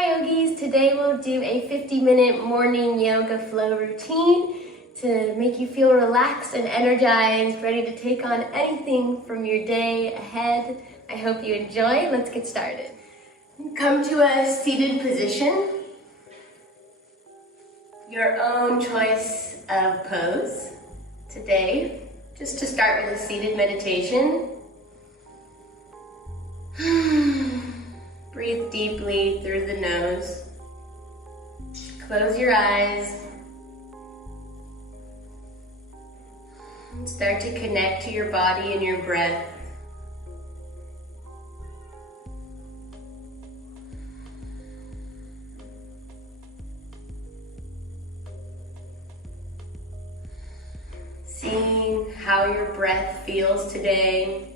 Hi yogis, today we'll do a 50-minute morning yoga flow routine to make you feel relaxed and energized, ready to take on anything from your day ahead. I hope you enjoy. Let's get started. Come to a seated position, your own choice of pose today. Just to start with a seated meditation. Breathe deeply through the nose. Close your eyes. And start to connect to your body and your breath. Seeing how your breath feels today.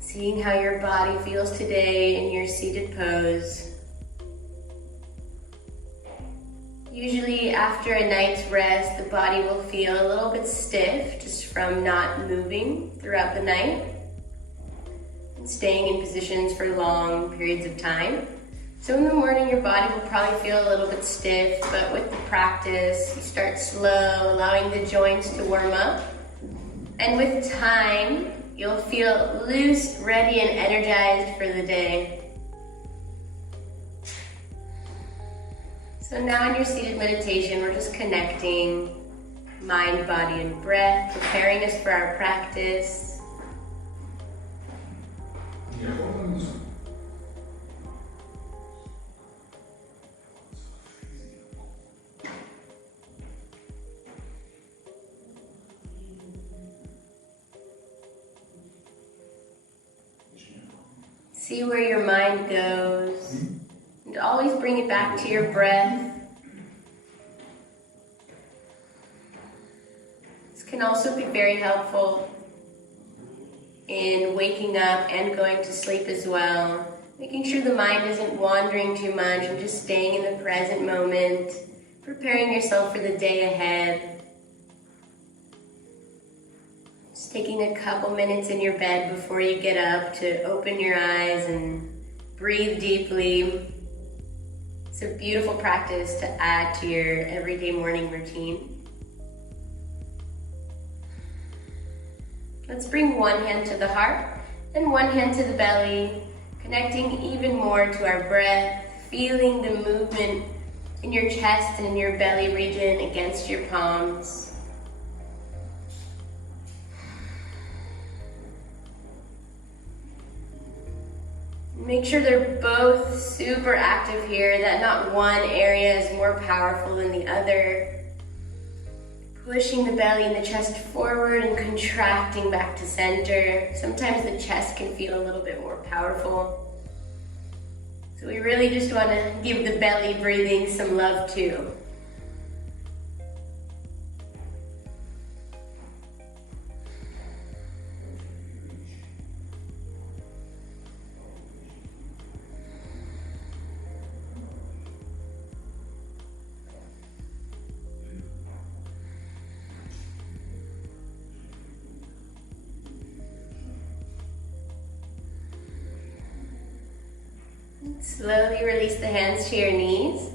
Seeing how your body feels today in your seated pose. Usually after a night's rest, the body will feel a little bit stiff just from not moving throughout the night and staying in positions for long periods of time. So in the morning, your body will probably feel a little bit stiff, but with the practice, you start slow, allowing the joints to warm up. And with time, you'll feel loose, ready, and energized for the day. So now in your seated meditation, we're just connecting mind, body, and breath, preparing us for our practice. See where your mind goes, and always bring it back to your breath. This can also be very helpful in waking up and going to sleep as well. Making sure the mind isn't wandering too much and just staying in the present moment, preparing yourself for the day ahead. Just taking a couple minutes in your bed before you get up to open your eyes and breathe deeply. It's a beautiful practice to add to your everyday morning routine. Let's bring one hand to the heart and one hand to the belly, connecting even more to our breath, feeling the movement in your chest and in your belly region against your palms. Make sure they're both super active here, that not one area is more powerful than the other. Pushing the belly and the chest forward and contracting back to center. Sometimes the chest can feel a little bit more powerful. So we really just want to give the belly breathing some love too. Slowly release the hands to your knees.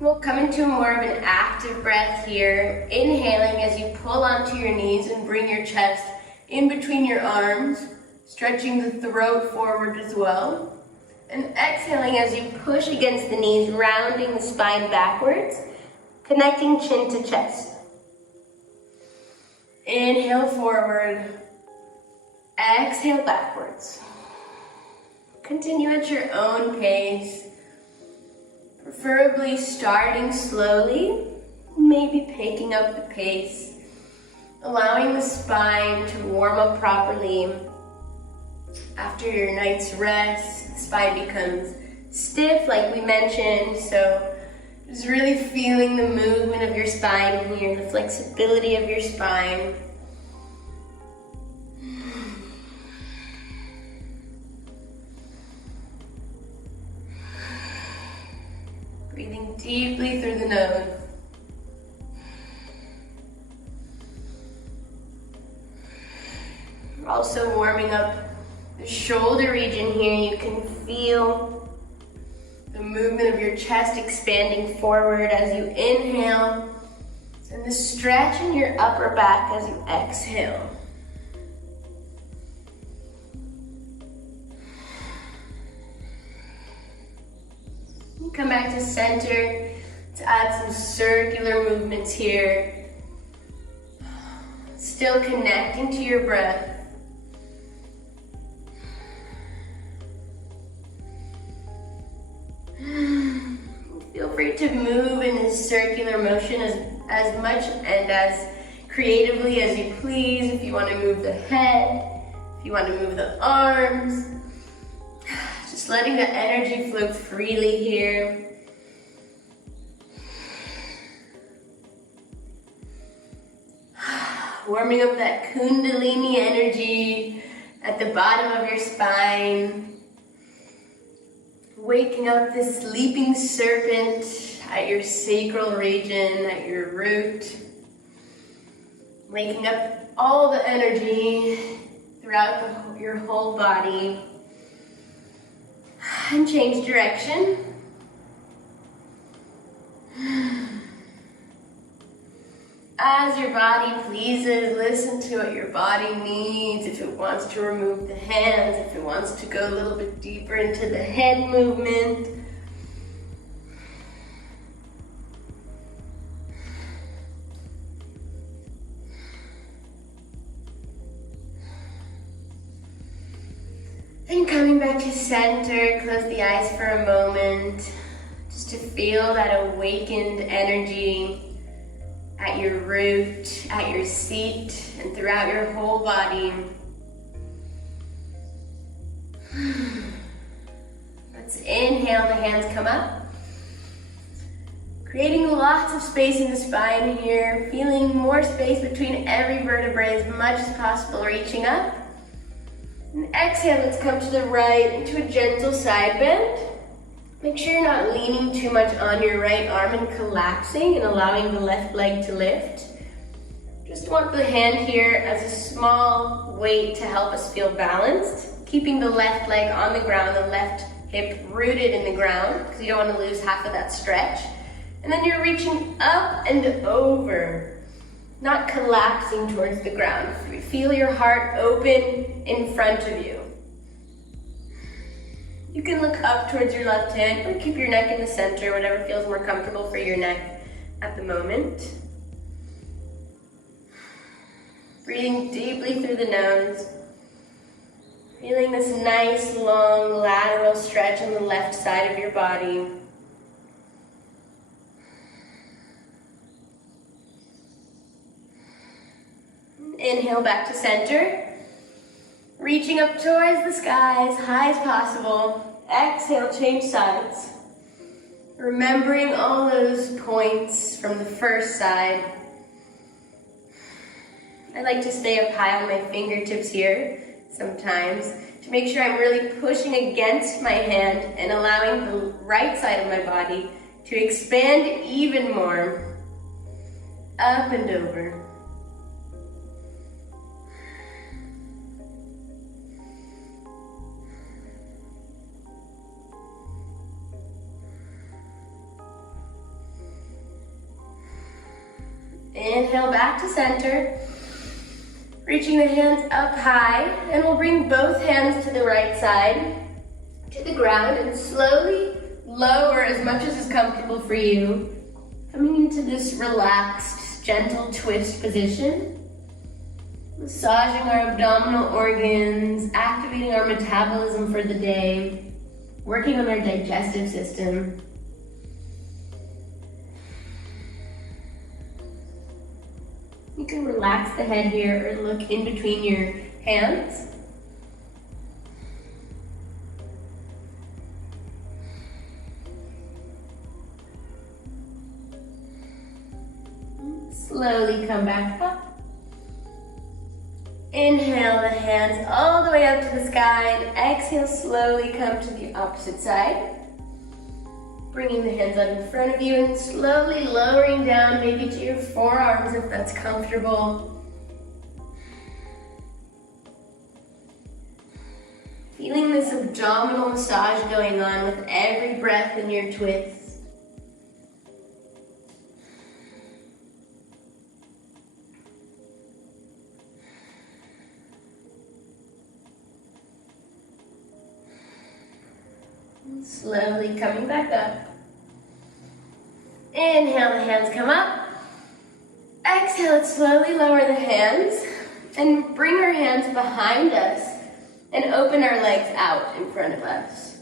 We'll come into more of an active breath here, inhaling as you pull onto your knees and bring your chest in between your arms, stretching the throat forward as well. And exhaling as you push against the knees, rounding the spine backwards, connecting chin to chest. Inhale forward, exhale backwards. Continue at your own pace, preferably starting slowly, maybe picking up the pace, allowing the spine to warm up properly. After your night's rest, the spine becomes stiff like we mentioned, so just really feeling the movement of your spine here, the flexibility of your spine. Breathing deeply through the nose. Also warming up the shoulder region here. You can feel the movement of your chest expanding forward as you inhale, and the stretch in your upper back as you exhale. Come back to center to add some circular movements here. Still connecting to your breath. Feel free to move in this circular motion as much and as creatively as you please. If you want to move the head, if you want to move the arms, just letting the energy flow freely here. Warming up that Kundalini energy at the bottom of your spine. Waking up this sleeping serpent at your sacral region, at your root. Waking up all the energy throughout your whole body. And change direction. As your body pleases, listen to what your body needs. If it wants to remove the hands, if it wants to go a little bit deeper into the head movement. And coming back to center, close the eyes for a moment, just to feel that awakened energy at your root, at your seat, and throughout your whole body. Let's inhale, the hands come up. Creating lots of space in the spine here, feeling more space between every vertebrae as much as possible, reaching up. And exhale, let's come to the right into a gentle side bend. Make sure you're not leaning too much on your right arm and collapsing and allowing the left leg to lift. Just want the hand here as a small weight to help us feel balanced. Keeping the left leg on the ground, the left hip rooted in the ground, because you don't want to lose half of that stretch. And then you're reaching up and over, not collapsing towards the ground. Feel your heart open in front of you. You can look up towards your left hand or keep your neck in the center, whatever feels more comfortable for your neck at the moment. Breathing deeply through the nose. Feeling this nice, long, lateral stretch on the left side of your body. Inhale back to center. Reaching up towards the sky as high as possible. Exhale, change sides. Remembering all those points from the first side. I like to stay up high on my fingertips here sometimes to make sure I'm really pushing against my hand and allowing the right side of my body to expand even more. Up and over. Inhale back to center, reaching the hands up high, and we'll bring both hands to the right side, to the ground, and slowly lower as much as is comfortable for you, coming into this relaxed, gentle twist position, massaging our abdominal organs, activating our metabolism for the day, working on our digestive system. You can relax the head here or look in between your hands. Slowly come back up. Inhale the hands all the way up to the sky, and exhale, slowly come to the opposite side. Bringing the hands out in front of you and slowly lowering down, maybe to your forearms if that's comfortable. Feeling this abdominal massage going on with every breath in your twist. And slowly coming back up. Inhale, the hands come up. Exhale, slowly lower the hands and bring our hands behind us and open our legs out in front of us.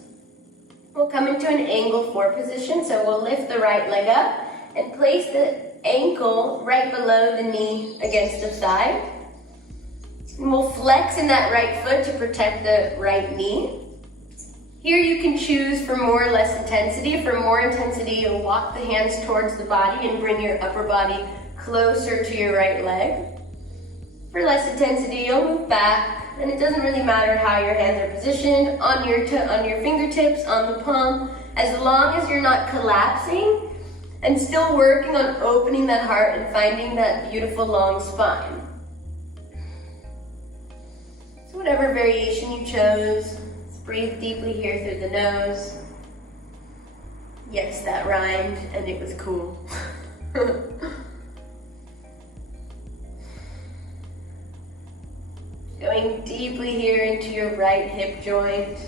We'll come into an angle 4 position, so we'll lift the right leg up and place the ankle right below the knee against the thigh. And we'll flex in that right foot to protect the right knee. Here you can choose for more or less intensity. For more intensity, you'll walk the hands towards the body and bring your upper body closer to your right leg. For less intensity, you'll move back. And it doesn't really matter how your hands are positioned, on your fingertips, on the palm, as long as you're not collapsing and still working on opening that heart and finding that beautiful long spine. So whatever variation you chose, breathe deeply here through the nose. Yes, that rhymed and it was cool. Going deeply here into your right hip joint.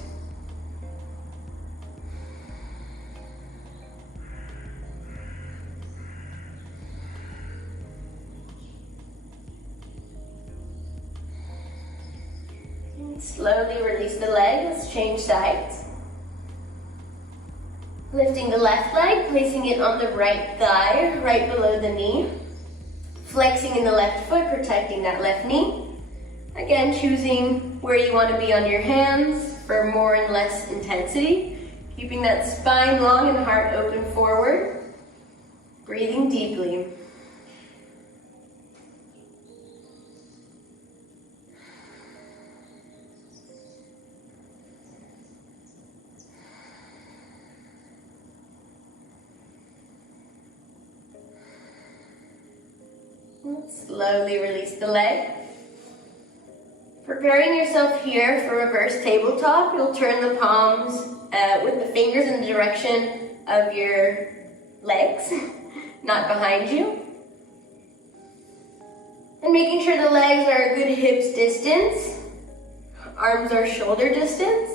And slowly release the leg. Let's change sides. Lifting the left leg, placing it on the right thigh, right below the knee. Flexing in the left foot, protecting that left knee. Again, choosing where you want to be on your hands for more and less intensity. Keeping that spine long and heart open forward. Breathing deeply. Slowly release the leg. Preparing yourself here for reverse tabletop, you'll turn the palms with the fingers in the direction of your legs, not behind you. And making sure the legs are a good hips distance, arms are shoulder distance.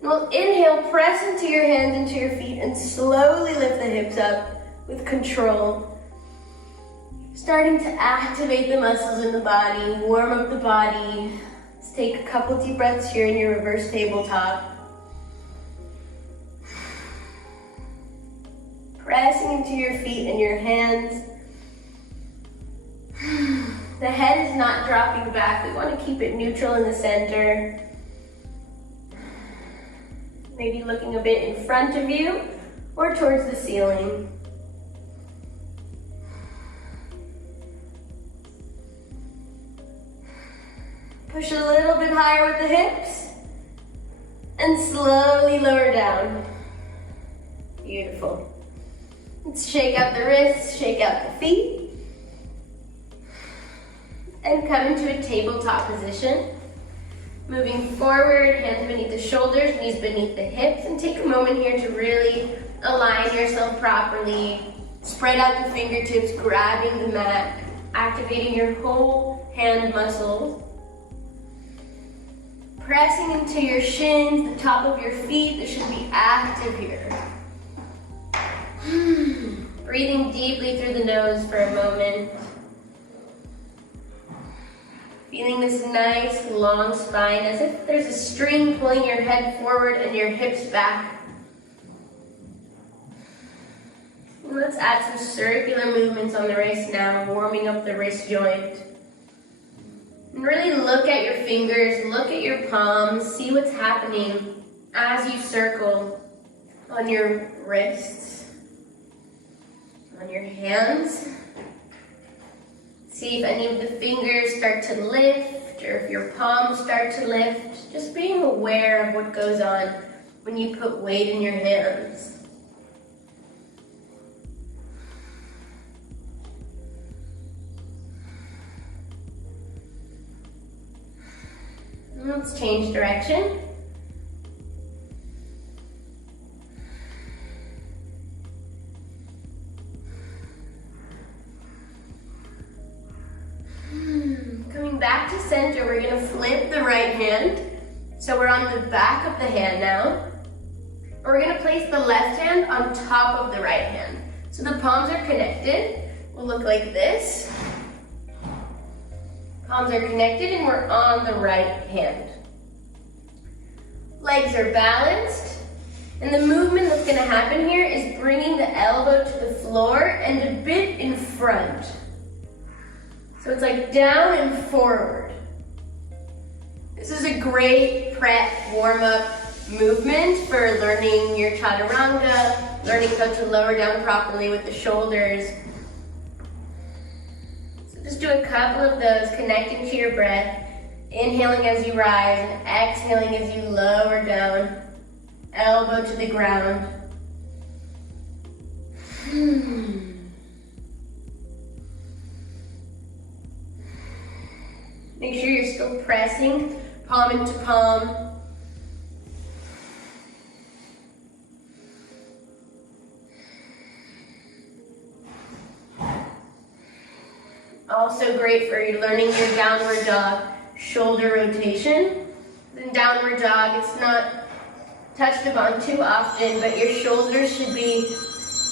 And we'll inhale, press into your hands, into your feet, and slowly lift the hips up with control. Starting to activate the muscles in the body, warm up the body. Let's take a couple deep breaths here in your reverse tabletop. Pressing into your feet and your hands. The head is not dropping back. We want to keep it neutral in the center. Maybe looking a bit in front of you or towards the ceiling. Push a little bit higher with the hips and slowly lower down. Beautiful. Let's shake out the wrists, shake out the feet. And come into a tabletop position. Moving forward, hands beneath the shoulders, knees beneath the hips, and take a moment here to really align yourself properly. Spread out the fingertips, grabbing the mat, activating your whole hand muscles. Pressing into your shins, the top of your feet, this should be active here. Breathing deeply through the nose for a moment. Feeling this nice long spine as if there's a string pulling your head forward and your hips back. Let's add some circular movements on the wrist now, warming up the wrist joint. And really look at your fingers, look at your palms, see what's happening as you circle on your wrists, on your hands. See if any of the fingers start to lift or if your palms start to lift. Just being aware of what goes on when you put weight in your hands. Let's change direction. back to center, we're gonna flip the right hand. So we're on the back of the hand now. We're gonna place the left hand on top of the right hand. So the palms are connected. We'll look like this. Palms are connected and we're on the right hand. Legs are balanced. And the movement that's gonna happen here is bringing the elbow to the floor and a bit in front. So it's like down and forward. This is a great prep warm-up movement for learning your chaturanga, learning how to lower down properly with the shoulders. So just do a couple of those, connecting to your breath, inhaling as you rise and exhaling as you lower down, elbow to the ground. Make sure you're still pressing palm into palm. Also great for you learning your downward dog shoulder rotation. In downward dog, it's not touched upon too often, but your shoulders should be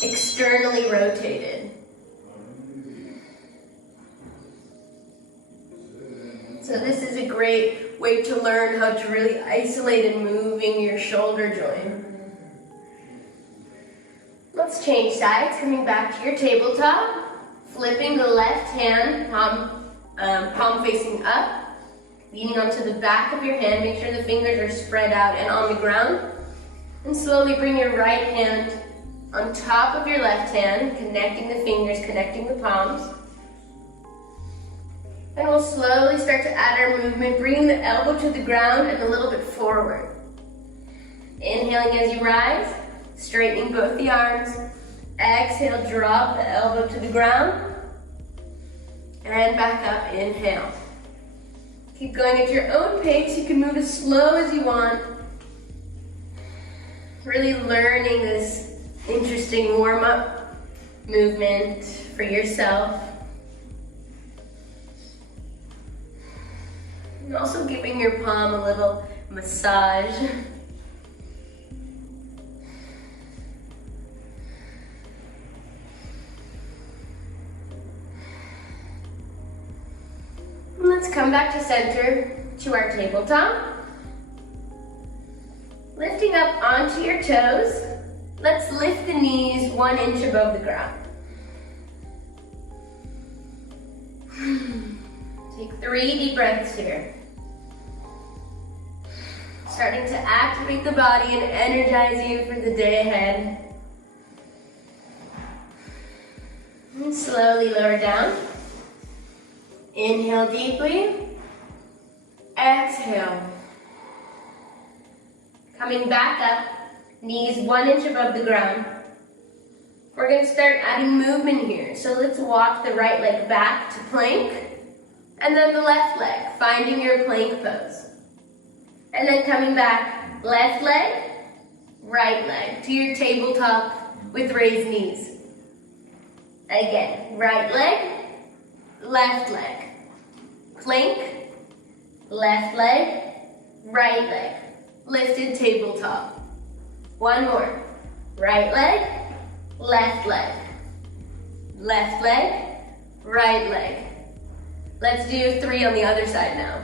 externally rotated. So this is a great way to learn how to really isolate and moving your shoulder joint. Let's change sides, coming back to your tabletop, flipping the left hand, palm facing up, leaning onto the back of your hand, make sure the fingers are spread out and on the ground, and slowly bring your right hand on top of your left hand, connecting the fingers, connecting the palms. And we'll slowly start to add our movement, bringing the elbow to the ground and a little bit forward. Inhaling as you rise, straightening both the arms. Exhale, drop the elbow to the ground. And back up, inhale. Keep going at your own pace. You can move as slow as you want. Really learning this interesting warm-up movement for yourself. And also giving your palm a little massage. And let's come back to center, to our tabletop. Lifting up onto your toes. Let's lift the knees 1 inch above the ground. Take 3 deep breaths here. Starting to activate the body and energize you for the day ahead. And slowly lower down. Inhale deeply. Exhale. Coming back up, knees 1 inch above the ground. We're going to start adding movement here. So let's walk the right leg back to plank. And then the left leg, finding your plank pose. And then coming back, left leg, right leg to your tabletop with raised knees. Again, right leg, left leg. Plank, left leg, right leg. Lifted tabletop. 1 more. Right leg, left leg. Left leg, right leg. Let's do 3 on the other side now.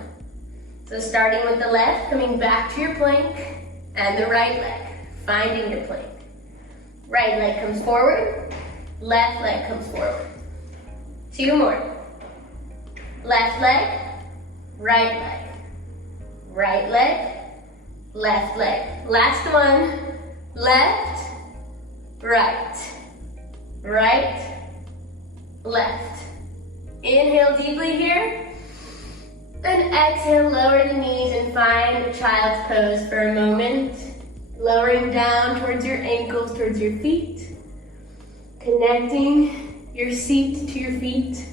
So starting with the left, coming back to your plank, and the right leg, finding your plank. Right leg comes forward, left leg comes forward. 2 more. Left leg, right leg. Right leg, left leg. Last one. Left, right. Right, left. Inhale deeply here. And exhale, lower the knees and find a child's pose for a moment. Lowering down towards your ankles, towards your feet. Connecting your seat to your feet.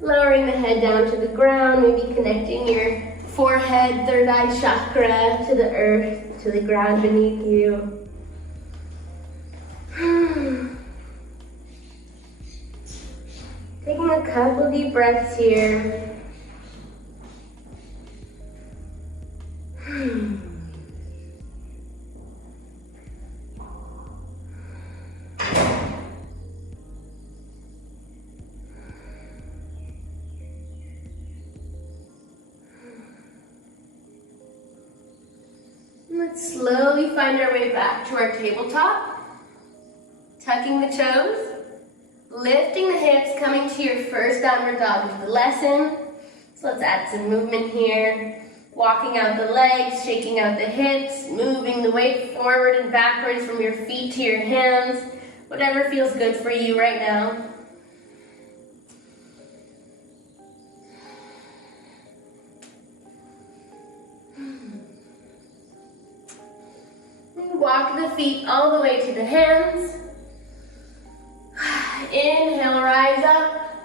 Lowering the head down to the ground, maybe connecting your forehead, third eye chakra to the earth, to the ground beneath you. Taking a couple deep breaths here. Let's slowly find our way back to our tabletop. Tucking the toes, lifting the hips, coming to your first downward dog of the lesson. So let's add some movement here. Walking out the legs, shaking out the hips, moving the weight forward and backwards from your feet to your hands. Whatever feels good for you right now. Walk the feet all the way to the hands. Inhale, rise up.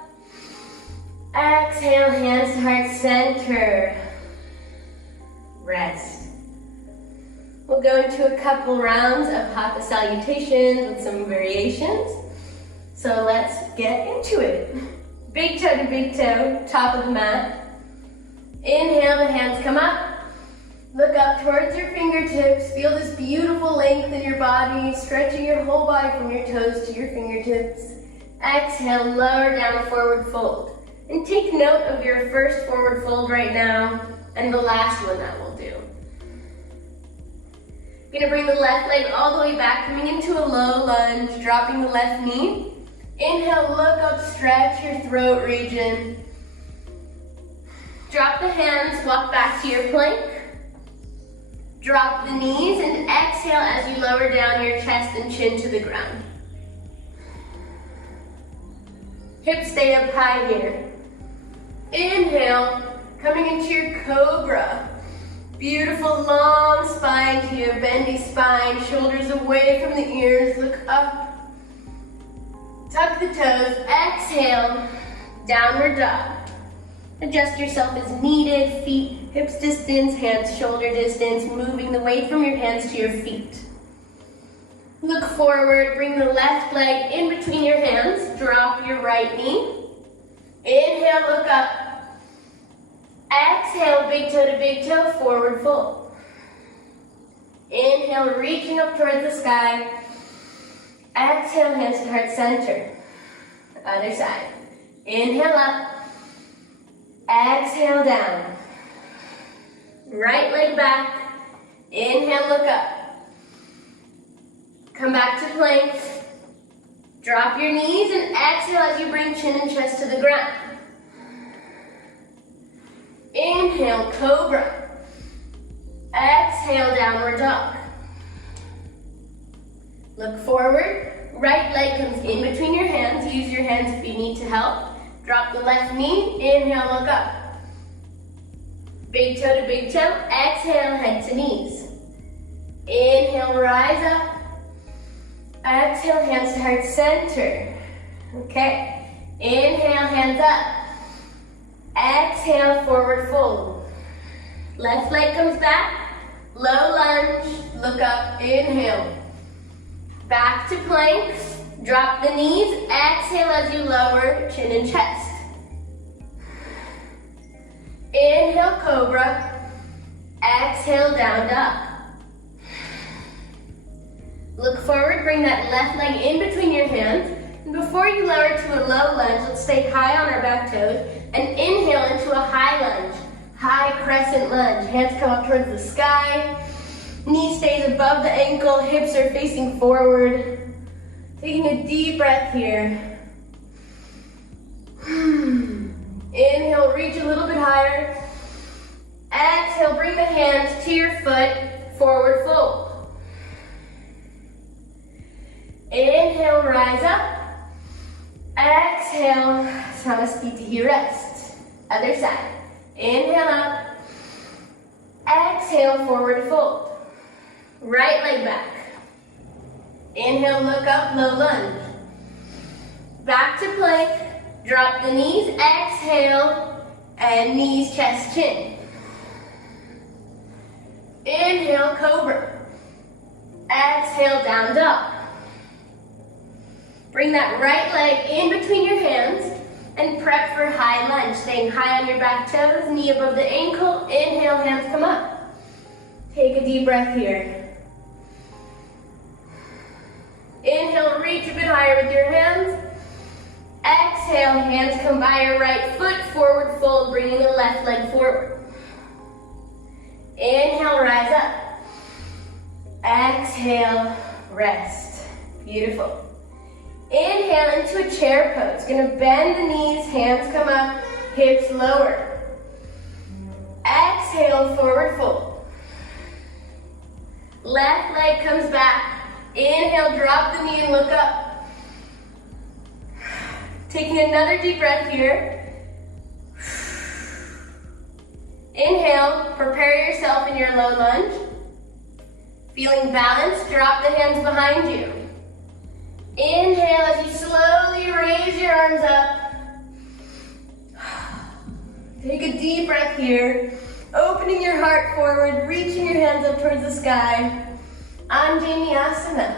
Exhale, hands to heart center. Rest. We'll go into a couple rounds of hatha salutations with some variations. So let's get into it. Big toe to big toe, top of the mat. Inhale, the hands come up. Look up towards your fingertips. Feel this beautiful length in your body, stretching your whole body from your toes to your fingertips. Exhale, lower down, forward fold. And take note of your first forward fold right now and the last one that we'll do. You're gonna bring the left leg all the way back, coming into a low lunge, dropping the left knee. Inhale, look up, stretch your throat region. Drop the hands, walk back to your plank. Drop the knees and exhale as you lower down your chest and chin to the ground. Hips stay up high here. Inhale, coming into your cobra. Beautiful long spine here, bendy spine, shoulders away from the ears, look up. Tuck the toes, exhale, downward dog. Adjust yourself as needed, feet, hips distance, hands shoulder distance, moving the weight from your hands to your feet. Look forward, bring the left leg in between your hands, drop your right knee. Inhale, look up. Exhale, big toe to big toe, forward fold. Inhale, reaching up towards the sky. Exhale, hands to heart center. Other side. Inhale up. Exhale down. Right leg back. Inhale, look up. Come back to plank. Drop your knees and exhale as you bring chin and chest to the ground. Inhale, cobra. Exhale, downward dog. Look forward. Right leg comes in between your hands. Use your hands if you need to help. Drop the left knee. Inhale, look up. Big toe to big toe. Exhale, head to knees. Inhale, rise up. Exhale, hands to heart center. Okay. Inhale, hands up. Exhale, forward fold. Left leg comes back. Low lunge. Look up. Inhale. Back to plank. Drop the knees. Exhale as you lower chin and chest. Inhale, cobra. Exhale, down dog. Look forward, bring that left leg in between your hands. And before you lower to a low lunge, let's stay high on our back toes and inhale into a high lunge. High crescent lunge. Hands come up towards the sky. Knee stays above the ankle, hips are facing forward. Taking a deep breath here. Inhale, reach a little bit higher. Exhale, bring the hands to your foot, forward fold. Inhale, rise up. Exhale, Samastitihi rest. Other side. Inhale up. Exhale, forward fold. Right leg back. Inhale, look up, low lunge. Back to plank. Drop the knees, exhale, and knees, chest, chin. Inhale, cobra. Exhale, down dog. Bring that right leg in between your hands and prep for high lunge. Staying high on your back toes, knee above the ankle. Inhale, hands come up. Take a deep breath here. Inhale, reach a bit higher with your hands. Exhale, hands come by your right foot, forward fold, bringing the left leg forward. Inhale, rise up. Exhale, rest. Beautiful. Inhale into a chair pose. Gonna bend the knees, hands come up, hips lower. Exhale, forward fold. Left leg comes back. Inhale, drop the knee and look up. Taking another deep breath here. Inhale, prepare yourself in your low lunge. Feeling balanced, drop the hands behind you. Inhale as you slowly raise your arms up. Take a deep breath here. Opening your heart forward, reaching your hands up towards the sky. Anjaneyasana.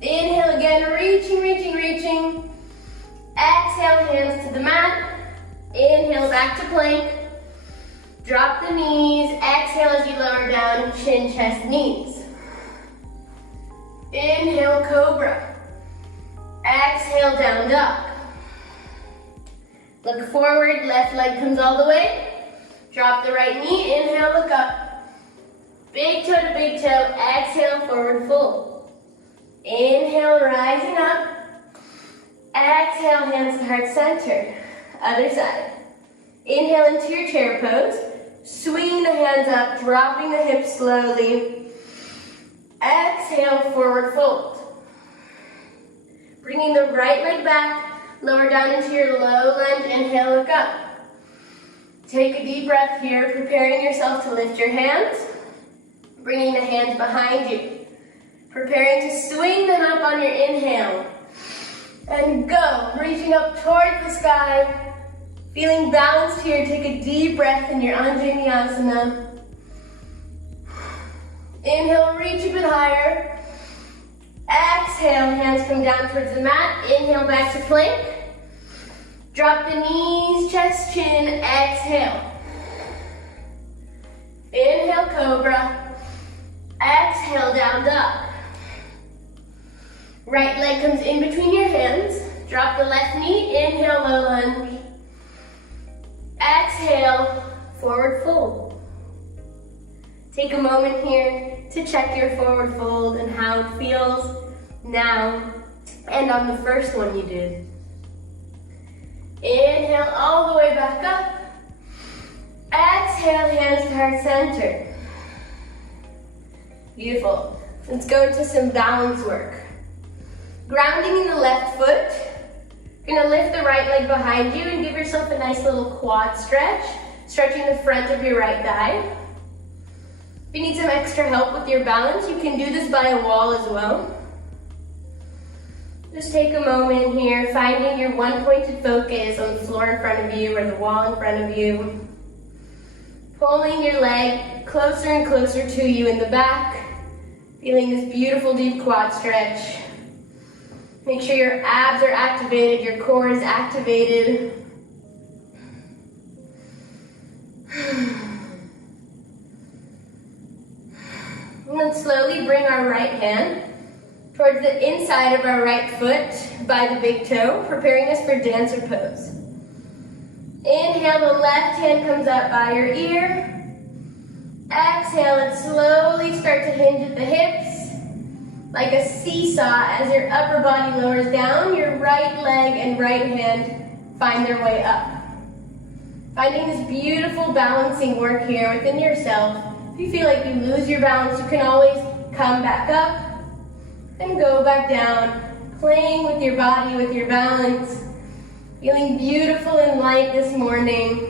Inhale again, reaching, reaching, reaching. Exhale, hands to the mat. Inhale, back to plank. Drop the knees. Exhale as you lower down, chin, chest, knees. Inhale, cobra. Exhale, down dog. Look forward, left leg comes all the way. Drop the right knee, inhale, look up. Big toe to big toe, exhale, forward fold. Inhale, rising up. Exhale, hands to heart center. Other side. Inhale into your chair pose. Swinging the hands up, dropping the hips slowly. Exhale, forward fold. Bringing the right leg back, lower down into your low lunge, inhale, look up. Take a deep breath here, preparing yourself to lift your hands. Bringing the hands behind you. Preparing to swing them up on your inhale. And go, reaching up towards the sky. Feeling balanced here, take a deep breath in your Anjaneyasana. Inhale, reach a bit higher. Exhale, hands come down towards the mat. Inhale, back to plank. Drop the knees, chest, chin, exhale. Inhale, cobra. Exhale, down dog. Right leg comes in between your hands. Drop the left knee, inhale, low lunge. Exhale, forward fold. Take a moment here to check your forward fold and how it feels now and on the first one you did. Inhale all the way back up. Exhale, hands to heart center. Beautiful. Let's go into some balance work. Grounding in the left foot. You're gonna lift the right leg behind you and give yourself a nice little quad stretch, stretching the front of your right thigh. If you need some extra help with your balance, you can do this by a wall as well. Just take a moment here, finding your one-pointed focus on the floor in front of you or the wall in front of you. Pulling your leg closer and closer to you in the back, feeling this beautiful deep quad stretch. Make sure your abs are activated, your core is activated. And then slowly bring our right hand towards the inside of our right foot by the big toe, preparing us for dancer pose. Inhale, the left hand comes up by your ear. Exhale and slowly start to hinge at the hips. Like a seesaw, as your upper body lowers down, your right leg and right hand find their way up. Finding this beautiful balancing work here within yourself. If you feel like you lose your balance, you can always come back up and go back down, playing with your body, with your balance. Feeling beautiful and light this morning.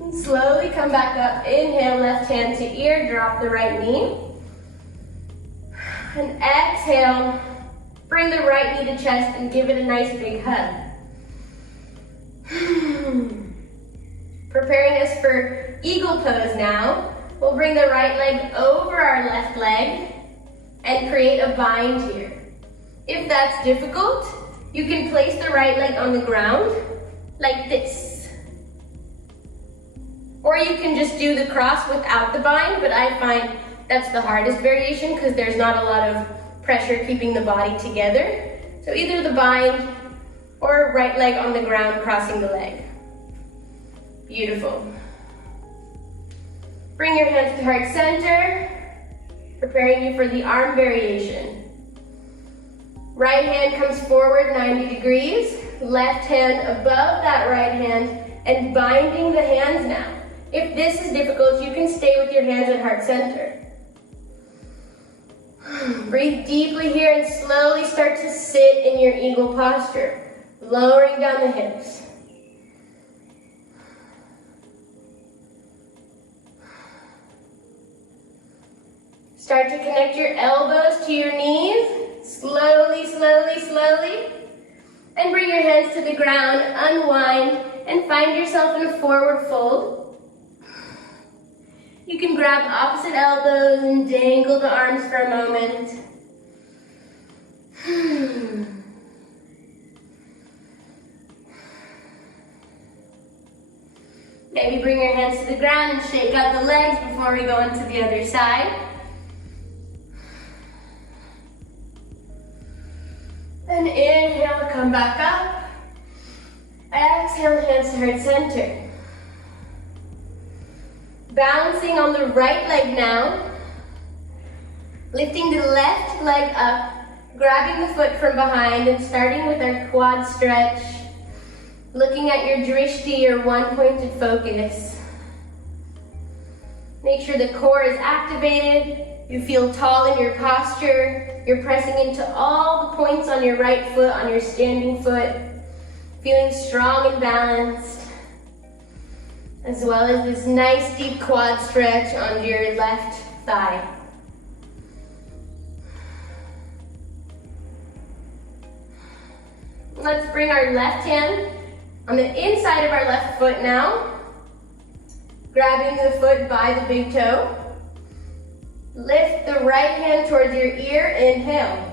And slowly come back up. Inhale, left hand to ear, drop the right knee. And exhale, bring the right knee to chest and give it a nice big hug. Preparing us for eagle pose now. We'll bring the right leg over our left leg and create a bind here. If that's difficult, You can place the right leg on the ground like this. Or you can just do the cross without the bind, but I find that's the hardest variation because there's not a lot of pressure keeping the body together. So either the bind or right leg on the ground crossing the leg. Beautiful. Bring your hands to heart center, preparing you for the arm variation. Right hand comes forward 90 degrees, left hand above that right hand and binding the hands now. If this is difficult, you can stay with your hands at heart center. Breathe deeply here and slowly start to sit in your eagle posture, lowering down the hips. Start to connect your elbows to your knees, slowly, slowly, slowly. And bring your hands to the ground, unwind, and find yourself in a forward fold. You can grab opposite elbows and dangle the arms for a moment. Maybe bring your hands to the ground and shake out the legs before we go into the other side. And inhale, come back up. Exhale, hands to heart center. Balancing on the right leg now. Lifting the left leg up, grabbing the foot from behind and starting with our quad stretch. Looking at your drishti, your one-pointed focus. Make sure the core is activated. You feel tall in your posture. You're pressing into all the points on your right foot, on your standing foot. Feeling strong and balanced. As well as this nice deep quad stretch on your left thigh. Let's bring our left hand on the inside of our left foot now. Grabbing the foot by the big toe. Lift the right hand towards your ear, inhale.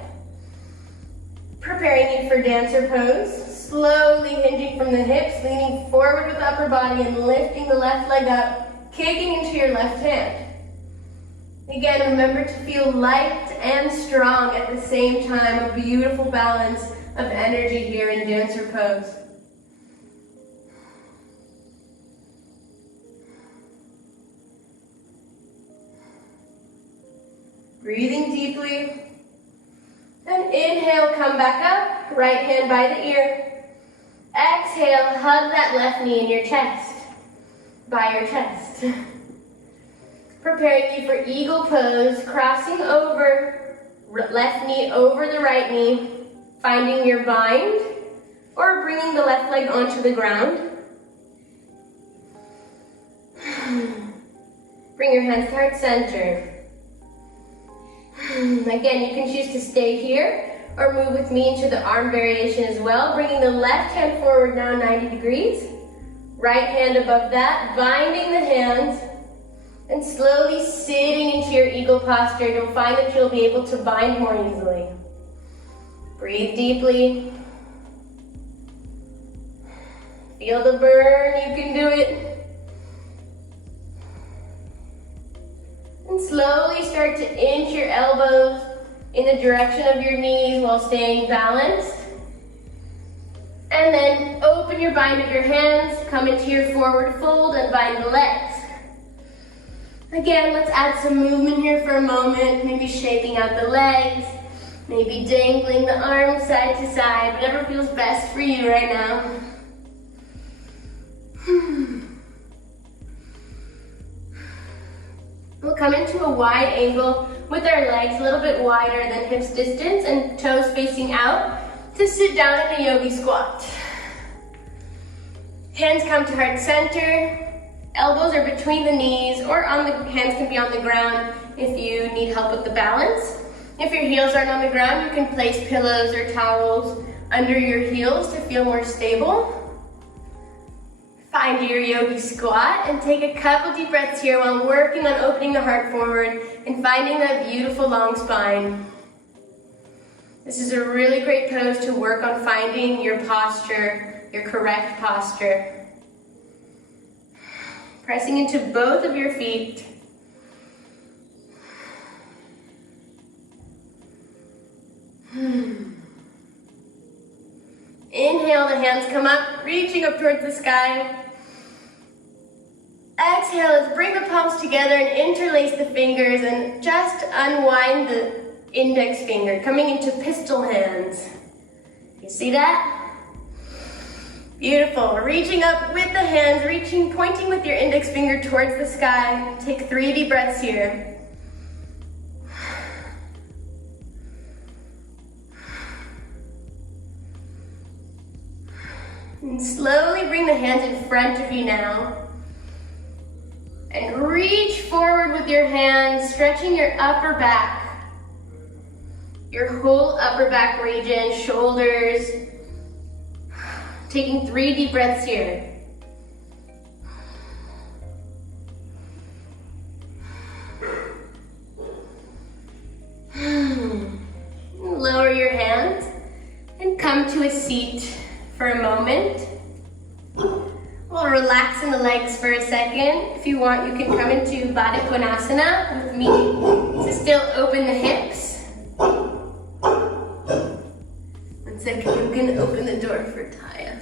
Preparing you for dancer pose. Slowly hinging from the hips, leaning forward with the upper body and lifting the left leg up, kicking into your left hand. Again, remember to feel light and strong at the same time, a beautiful balance of energy here in dancer pose. Breathing deeply. And inhale, come back up, right hand by the ear. Exhale, hug that left knee in your chest, by your chest. Preparing you for eagle pose, crossing over, left knee over the right knee, finding your bind, or bringing the left leg onto the ground. Bring your hands to heart center. Again, you can choose to stay here or move with me into the arm variation as well. Bringing the left hand forward now 90 degrees. Right hand above that, binding the hands and slowly sitting into your eagle posture. You'll find that you'll be able to bind more easily. Breathe deeply. Feel the burn, you can do it. And slowly start to inch your elbows in the direction of your knees while staying balanced. And then open your bind of your hands, come into your forward fold and bind the legs. Again, let's add some movement here for a moment, maybe shaking out the legs, maybe dangling the arms side to side, whatever feels best for you right now. We'll come into a wide angle with our legs a little bit wider than hips distance and toes facing out to sit down in a yogi squat. Hands come to heart center. Elbows are between the knees or hands can be on the ground if you need help with the balance. If your heels aren't on the ground, you can place pillows or towels under your heels to feel more stable. Find your yogi squat and take a couple deep breaths here while working on opening the heart forward and finding that beautiful long spine. This is a really great pose to work on finding your posture, your correct posture. Pressing into both of your feet. Inhale, the hands come up, reaching up towards the sky. Exhale, let's bring the palms together and interlace the fingers and just unwind the index finger, coming into pistol hands. You see that? Beautiful. Reaching up with the hands, pointing with your index finger towards the sky. Take 3 deep breaths here. And slowly bring the hands in front of you now. And reach forward with your hands, stretching your upper back. Your whole upper back region, shoulders. Taking 3 deep breaths here. Lower your hands and come to a seat for a moment. We'll relax in the legs for a second. If you want, you can come into Baddha Konasana with me to still open the hips. 1 second, I'm gonna open the door for Taya.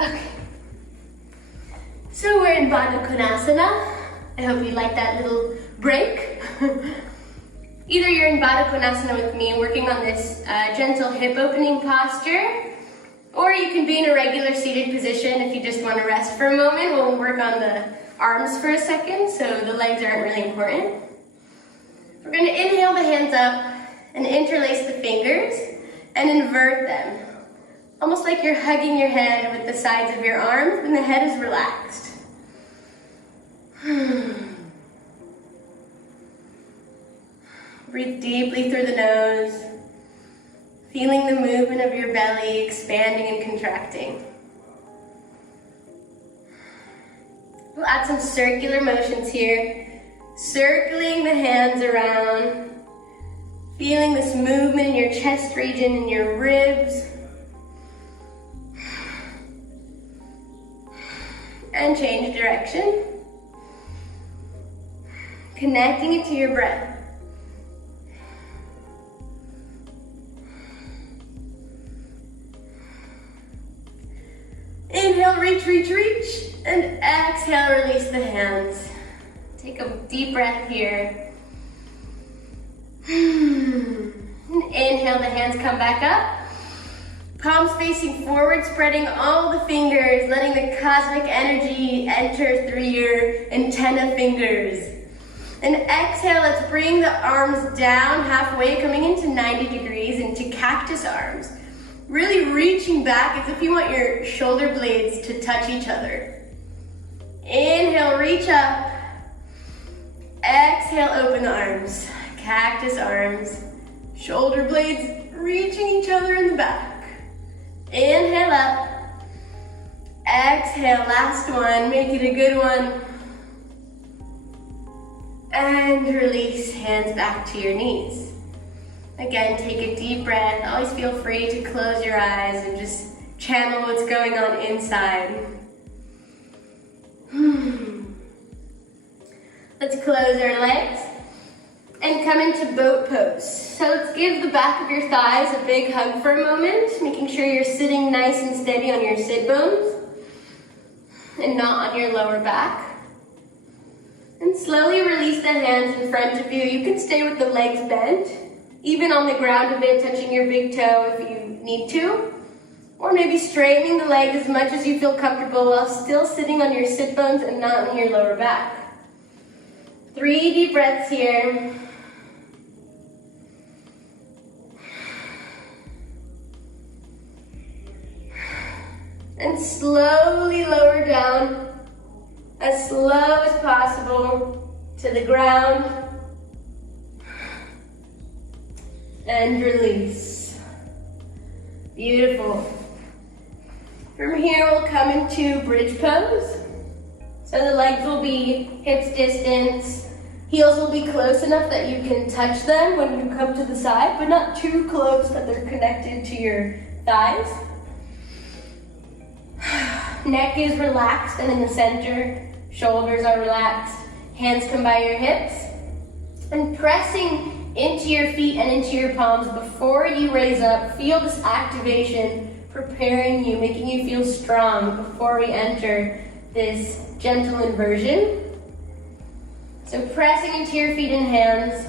Okay. So we're in Baddha Konasana. I hope you like that little break. Either you're in Baddha Konasana with me working on this gentle hip opening posture, or you can be in a regular seated position if you just want to rest for a moment. We'll work on the arms for a second, so the legs aren't really important. We're going to inhale the hands up and interlace the fingers and invert them. Almost like you're hugging your head with the sides of your arms when the head is relaxed. Breathe deeply through the nose, feeling the movement of your belly expanding and contracting. We'll add some circular motions here, circling the hands around, feeling this movement in your chest region and your ribs. And change direction. Connecting it to your breath. Inhale, reach, reach, reach. And exhale, release the hands. Take a deep breath here. And inhale, the hands come back up. Palms facing forward, spreading all the fingers, letting the cosmic energy enter through your antenna fingers. And exhale, let's bring the arms down halfway, coming into 90 degrees into cactus arms. Really reaching back as if you want your shoulder blades to touch each other. Inhale, reach up. Exhale, open the arms. Cactus arms. Shoulder blades reaching each other in the back. Inhale up. Exhale, last one. Make it a good one. And release, hands back to your knees. Again, take a deep breath. Always feel free to close your eyes and just channel what's going on inside. Let's close our legs and come into boat pose. So let's give the back of your thighs a big hug for a moment, making sure you're sitting nice and steady on your sit bones and not on your lower back. And slowly release the hands in front of you. You can stay with the legs bent, even on the ground a bit, touching your big toe if you need to. Or maybe straightening the legs as much as you feel comfortable while still sitting on your sit bones and not on your lower back. 3 deep breaths here. And slowly lower down as slow as possible to the ground. And release. Beautiful. From here, we'll come into bridge pose. So the legs will be hips distance. Heels will be close enough that you can touch them when you come to the side, but not too close that they're connected to your thighs. Neck is relaxed and in the center. Shoulders are relaxed. Hands come by your hips. And pressing into your feet and into your palms before you raise up. Feel this activation preparing you, making you feel strong before we enter this gentle inversion. So pressing into your feet and hands,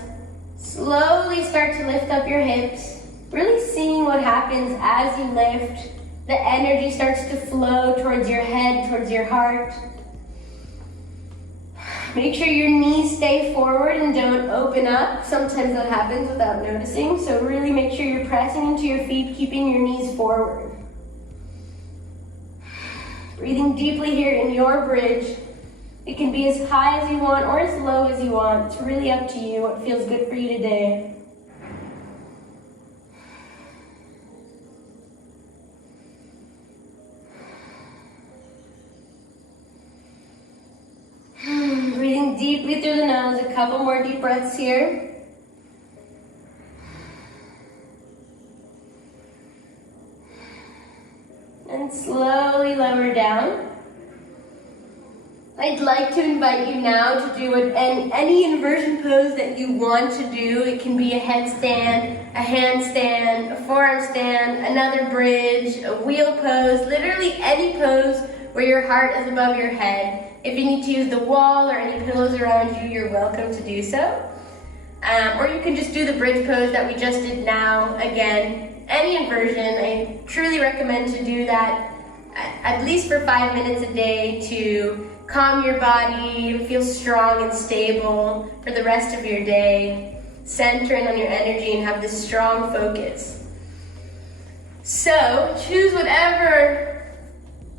slowly start to lift up your hips, really seeing what happens as you lift. The energy starts to flow towards your head, towards your heart. Make sure your knees stay forward and don't open up. Sometimes that happens without noticing, so really make sure you're pressing into your feet, keeping your knees forward. Breathing deeply here in your bridge. It can be as high as you want or as low as you want. It's really up to you what feels good for you today. Breathing deeply through the nose. A couple more deep breaths here. And slowly lower down. I'd like to invite you now to do any inversion pose that you want to do. It can be a headstand, a handstand, a forearm stand, another bridge, a wheel pose, literally any pose where your heart is above your head. If you need to use the wall or any pillows around you, you're welcome to do so. Or you can just do the bridge pose that we just did now. Again, any inversion, I truly recommend to do that at least for 5 minutes a day to calm your body, feel strong and stable for the rest of your day. Center in on your energy and have this strong focus. So choose whatever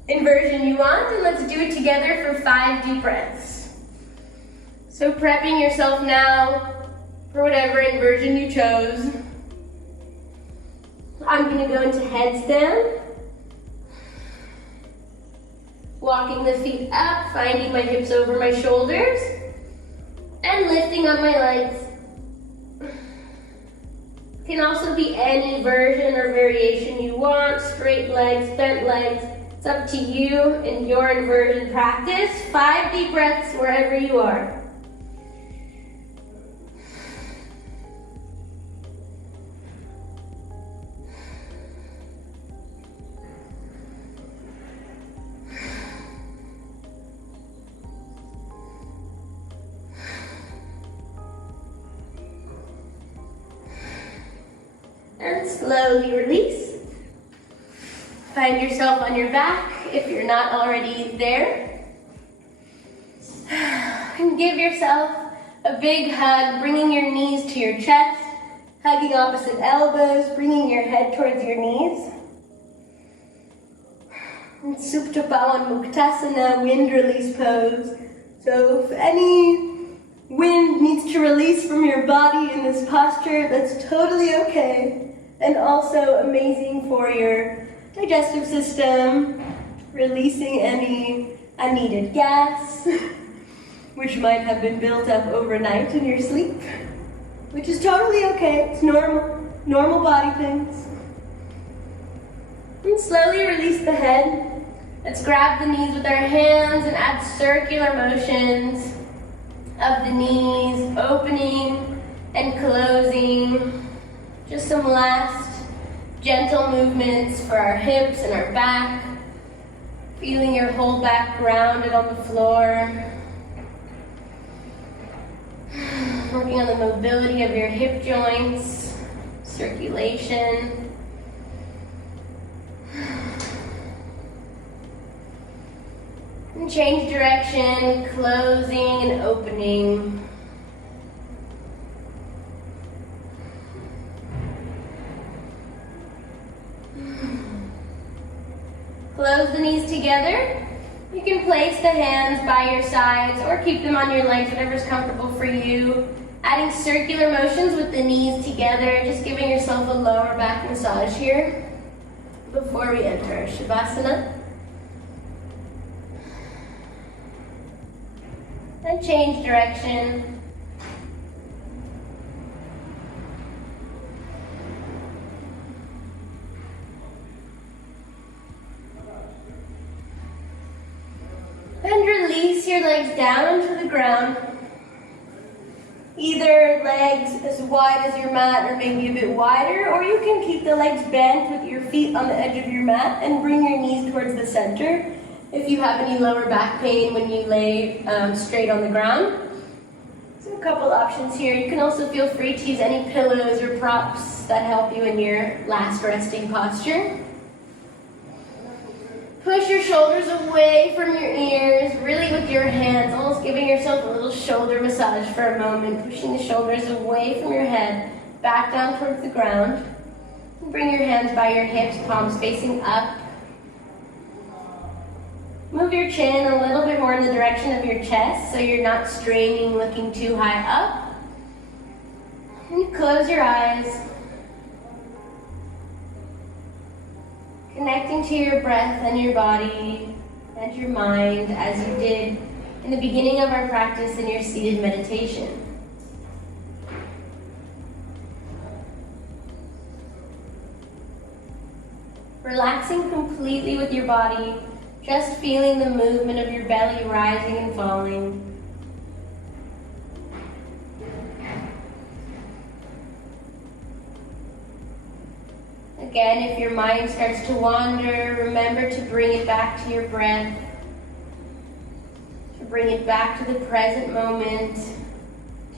inversion you want and let's do it together for 5 deep breaths. So prepping yourself now for whatever inversion you chose. I'm going to go into headstand. Walking the feet up, finding my hips over my shoulders, and lifting up my legs. Can also be any version or variation you want, straight legs, bent legs. It's up to you and your inversion practice. 5 deep breaths wherever you are. And slowly release. Find yourself on your back if you're not already there. And give yourself a big hug, bringing your knees to your chest, hugging opposite elbows, bringing your head towards your knees. And Supta Baddha Muktasana, wind release pose. So if any wind needs to release from your body in this posture, that's totally okay. And also amazing for your digestive system, releasing any unneeded gas, which might have been built up overnight in your sleep, which is totally okay. It's normal body things. And slowly release the head. Let's grab the knees with our hands and add circular motions of the knees, opening and closing. Just some last gentle movements for our hips and our back. Feeling your whole back grounded on the floor. Working on the mobility of your hip joints, circulation. And change direction, closing and opening. Close the knees together. You can place the hands by your sides or keep them on your legs, whatever's comfortable for you. Adding circular motions with the knees together, just giving yourself a lower back massage here. before we enter our Shavasana. And change direction. And release your legs down into the ground. Either legs as wide as your mat or maybe a bit wider, or you can keep the legs bent with your feet on the edge of your mat and bring your knees towards the center if you have any lower back pain when you lay straight on the ground. So a couple options here. You can also feel free to use any pillows or props that help you in your last resting posture. Push your shoulders away from your ears, really with your hands, almost giving yourself a little shoulder massage for a moment, pushing the shoulders away from your head, back down towards the ground. And bring your hands by your hips, palms facing up. Move your chin a little bit more in the direction of your chest so you're not straining, looking too high up. And close your eyes. Connecting to your breath and your body and your mind as you did in the beginning of our practice in your seated meditation. Relaxing completely with your body, just feeling the movement of your belly rising and falling. Again, if your mind starts to wander, remember to bring it back to your breath, to bring it back to the present moment,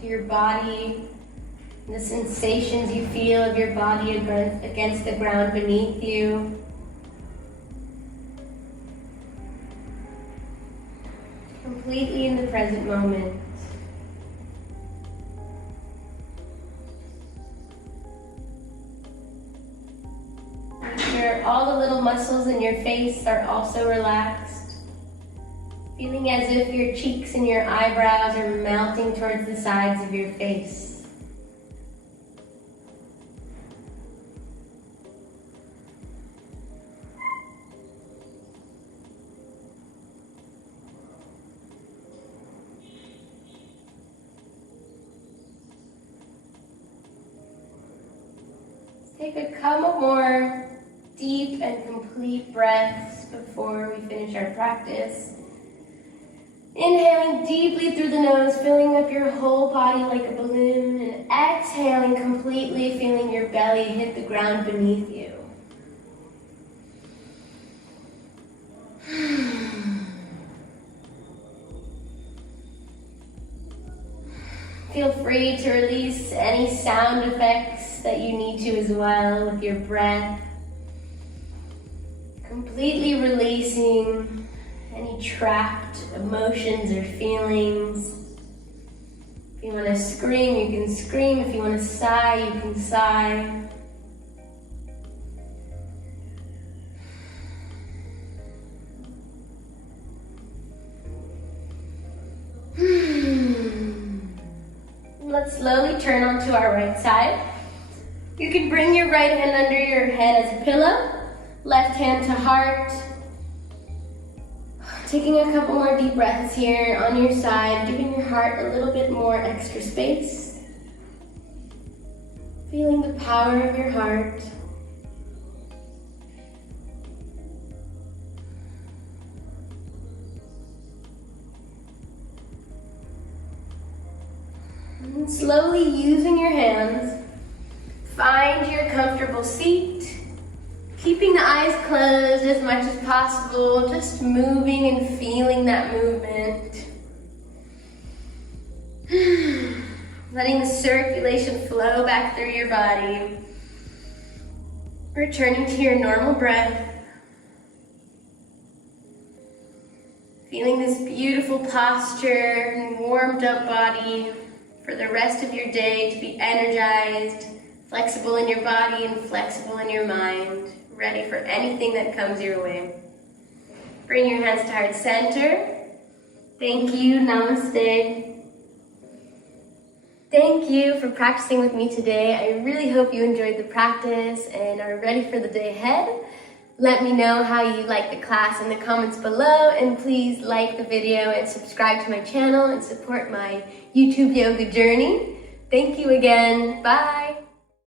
to your body, and the sensations you feel of your body against the ground beneath you. Completely in the present moment. All the little muscles in your face are also relaxed, feeling as if your cheeks and your eyebrows are melting towards the sides of your face. Take a couple more deep and complete breaths before we finish our practice. Inhaling deeply through the nose, filling up your whole body like a balloon, and exhaling completely, feeling your belly hit the ground beneath you. Feel free to release any sound effects that you need to as well with your breath. Completely releasing any trapped emotions or feelings. If you want to scream, you can scream. If you want to sigh, you can sigh. Let's slowly turn onto our right side. You can bring your right hand under your head as a pillow. Left hand to heart. Taking a couple more deep breaths here on your side, giving your heart a little bit more extra space. Feeling the power of your heart. And slowly using your hands, find your comfortable seat. Keeping the eyes closed as much as possible, just moving and feeling that movement. Letting the circulation flow back through your body. Returning to your normal breath. Feeling this beautiful posture and warmed up body for the rest of your day to be energized, flexible in your body and flexible in your mind. Ready for anything that comes your way. Bring your hands to heart center. Thank you, namaste. Thank you for practicing with me today. I really hope you enjoyed the practice and are ready for the day ahead. Let me know how you like the class in the comments below, and please like the video and subscribe to my channel and support my YouTube yoga journey. Thank you again. Bye.